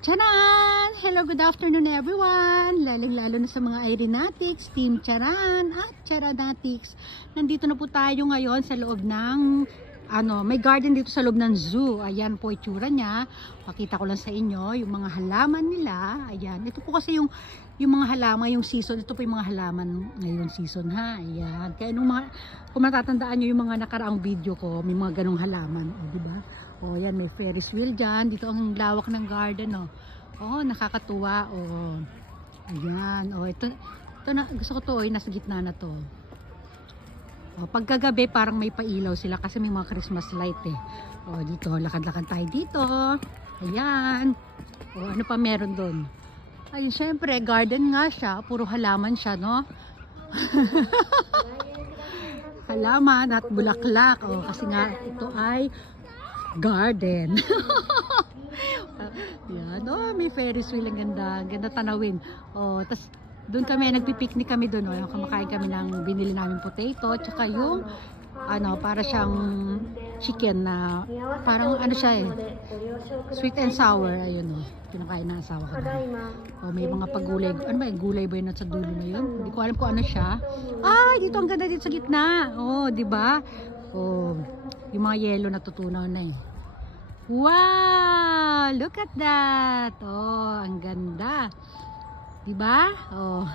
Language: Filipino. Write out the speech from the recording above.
Charan! Hello, good afternoon everyone! Lalong-lalo na sa mga Irenatics, Team Charan at Charanatics. Nandito na po tayo ngayon sa loob ng may garden dito sa loob ng zoo. Ayan po itsura niya. Pakita ko lang sa inyo yung mga halaman nila. Ayan. Ito po kasi yung mga halaman, yung season. Ito po yung mga halaman ngayon season ha. Ayan. Kaya kung matatandaan nyo yung mga nakaraang video ko, may mga ganong halaman. O, diba? O, yan. May Ferris wheel dyan. Dito ang lawak ng garden. O, nakakatuwa. O, ayan. O, ito na, gusto ko to. Nasa gitna na to. O, pagkagabi parang may pailaw sila kasi may mga Christmas light eh. O, dito, lakad-lakad tayo dito. Ayan. O, ano pa meron doon? Ay, syempre, garden nga siya. Puro halaman siya, no? Halaman at bulaklak. O, kasi nga, ito ay garden. Yan. O, may Ferris wheel. Ang ganda. Ganda tanawin. O, tas doon kami, nagpipiknik kami doon. O, kumakain kami ng binili namin potato. Tsaka yung, para siyang chicken na, parang ano siya eh. Sweet and sour. Ayun o. Kinakain na asawa ko. O, may mga pagulay. Ano ba yung gulay ba yun sa dulo na yun? Hindi ko alam kung ano siya. Ay, dito ang ganda dito sa gitna. O, diba? O, yung mga yellow natutunaw na eh. Wow! Look at that! Oh, ang ganda. Diba? Oh.